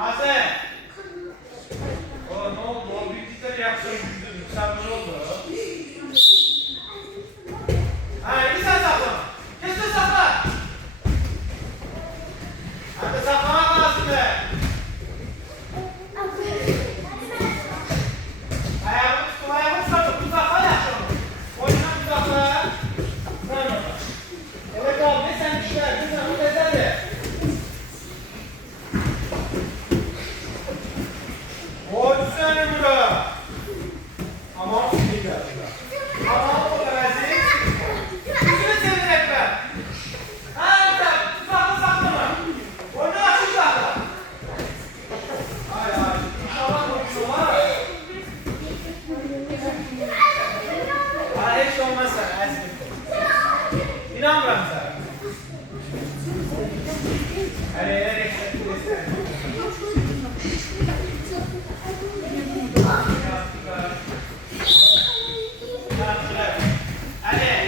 Hazır. O ne oldu? O büyüklükleri yaptın. Sen ne oldu? Bir sen sakla. Kesin sakla. Hadi saklamak lazım be. Ayağımı tuttum, ayağımı tuttum. Uzakla yapacağım. Boynuna uzakla. Evet abi, sen düşler. Sen onu yeterli. O düzenli burada. Tamam, iyi geldi. Tamam, o da versin. Yüzünü çevirecekler. Evet, uzakla saklama. Boynunu aç uzakla. Hayır, hayır. İnşallah konuşuyorlar. Hiç olmaz sen, Ezgi. İnanmıyorum sana. Hadi, hadi. Hadi.